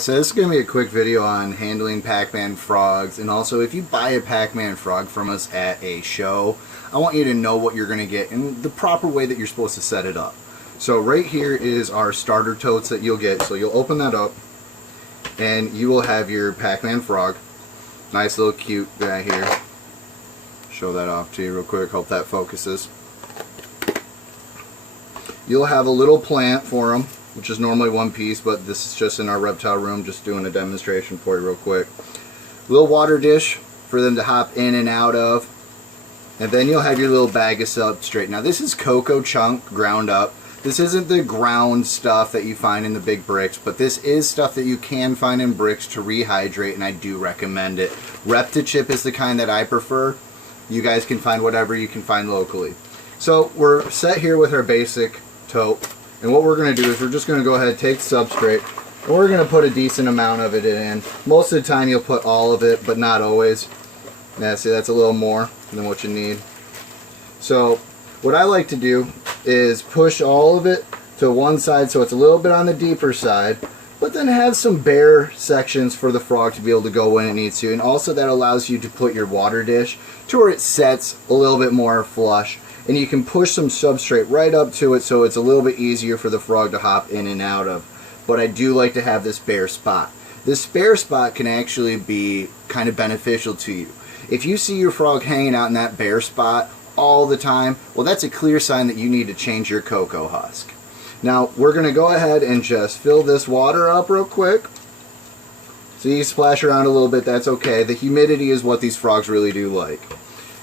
So this is going to be a quick video on handling Pacman frogs, and also if you buy a Pacman frog from us at a show, I want you to know what you're going to get and the proper way that you're supposed to set it up. So right here is our starter totes that you'll get. So you'll open that up and you will have your Pacman frog. Nice little cute guy here. Show that off to you real quick, hope that focuses. You'll have a little plant for him, which is normally one piece, but this is just in our reptile room, just doing a demonstration for you real quick. Little water dish for them to hop in and out of. And then you'll have your little bag of substrate. Now this is cocoa chunk ground up. This isn't the ground stuff that you find in the big bricks, but this is stuff that you can find in bricks to rehydrate, and I do recommend it. Repti-Chip is the kind that I prefer. You guys can find whatever you can find locally. So we're set here with our basic tote. And what we're going to do is we're just going to go ahead and take the substrate, and we're going to put a decent amount of it in. Most of the time you'll put all of it, but not always. Now see, that's a little more than what you need. So what I like to do is push all of it to one side so it's a little bit on the deeper side, but then have some bare sections for the frog to be able to go when it needs to. And also that allows you to put your water dish to where it sets a little bit more flush. And you can push some substrate right up to it so it's a little bit easier for the frog to hop in and out of. But I do like to have this bare spot. This bare spot can actually be kind of beneficial to you. If you see your frog hanging out in that bare spot all the time, well, that's a clear sign that you need to change your cocoa husk. Now we're going to go ahead and just fill this water up real quick. So you splash around a little bit, that's okay. The humidity is what these frogs really do like.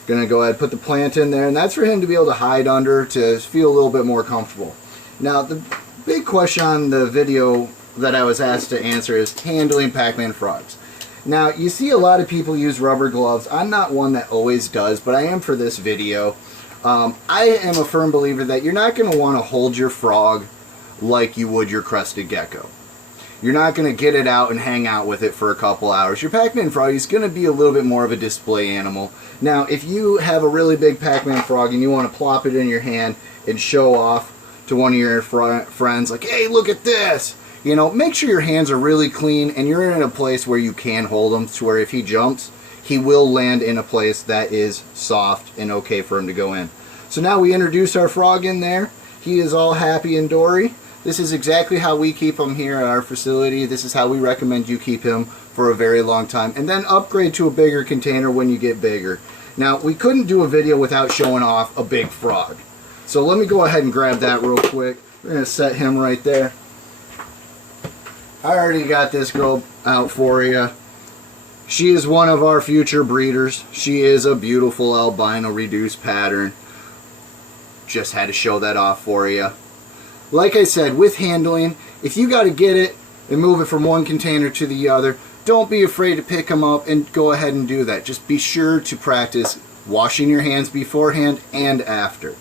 Going to go ahead and put the plant in there, and that's for him to be able to hide under to feel a little bit more comfortable. Now the big question on the video that I was asked to answer is handling Pacman frogs. Now you see a lot of people use rubber gloves. I'm not one that always does, but I am for this video. I am a firm believer that you're not going to want to hold your frog like you would your crested gecko. You're not going to get it out and hang out with it for a couple hours. Your Pacman frog is going to be a little bit more of a display animal. Now, if you have a really big Pacman frog and you want to plop it in your hand and show off to one of your friends, like, hey, look at this, you know, make sure your hands are really clean and you're in a place where you can hold him, to where if he jumps, he will land in a place that is soft and okay for him to go in. So now we introduce our frog in there. He is all happy and dory. This is exactly how we keep him here at our facility. This is how we recommend you keep him for a very long time. And then upgrade to a bigger container when you get bigger. Now, we couldn't do a video without showing off a big frog. So let me go ahead and grab that real quick. We're going to set him right there. I already got this girl out for you. She is one of our future breeders. She is a beautiful albino reduced pattern. Just had to show that off for you. Like I said, with handling, if you got to get it and move it from one container to the other, don't be afraid to pick them up and go ahead and do that. Just be sure to practice washing your hands beforehand and after.